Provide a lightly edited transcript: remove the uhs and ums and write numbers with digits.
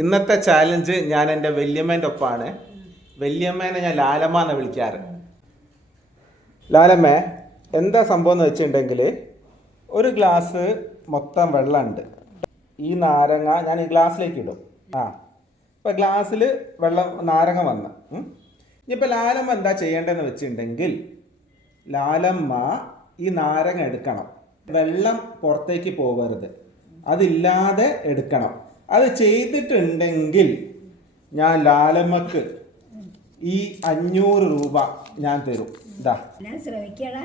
ഇന്നത്തെ ചാലഞ്ച് ഞാൻ എൻ്റെ വല്യമ്മേൻ്റെ ഒപ്പമാണ്. വല്യമ്മേനെ ഞാൻ ലാലമ്മ എന്ന് വിളിക്കാറ്. ലാലമ്മേ, എന്താ സംഭവം എന്ന് വെച്ചിട്ടുണ്ടെങ്കിൽ, ഒരു ഗ്ലാസ് മൊത്തം വെള്ളമുണ്ട്. ഈ നാരങ്ങ ഞാൻ ഈ ഗ്ലാസ്സിലേക്ക് ഇടും. ഇപ്പോൾ ഗ്ലാസ്സിൽ വെള്ളം നാരങ്ങ വന്ന് ഇനിയിപ്പോൾ ലാലമ്മ എന്താ ചെയ്യേണ്ടതെന്ന് വെച്ചിട്ടുണ്ടെങ്കിൽ, ലാലമ്മ ഈ നാരങ്ങ എടുക്കണം. വെള്ളം പുറത്തേക്ക് പോകരുത്, അതില്ലാതെ എടുക്കണം. അത് ചെയ്തിട്ടുണ്ടെങ്കിൽ ഞാൻ ലാലമ്മക്ക് ഈ 500 രൂപ ഞാൻ തരും. ഇതാ, ഞാൻ ശ്രമിക്കണേ.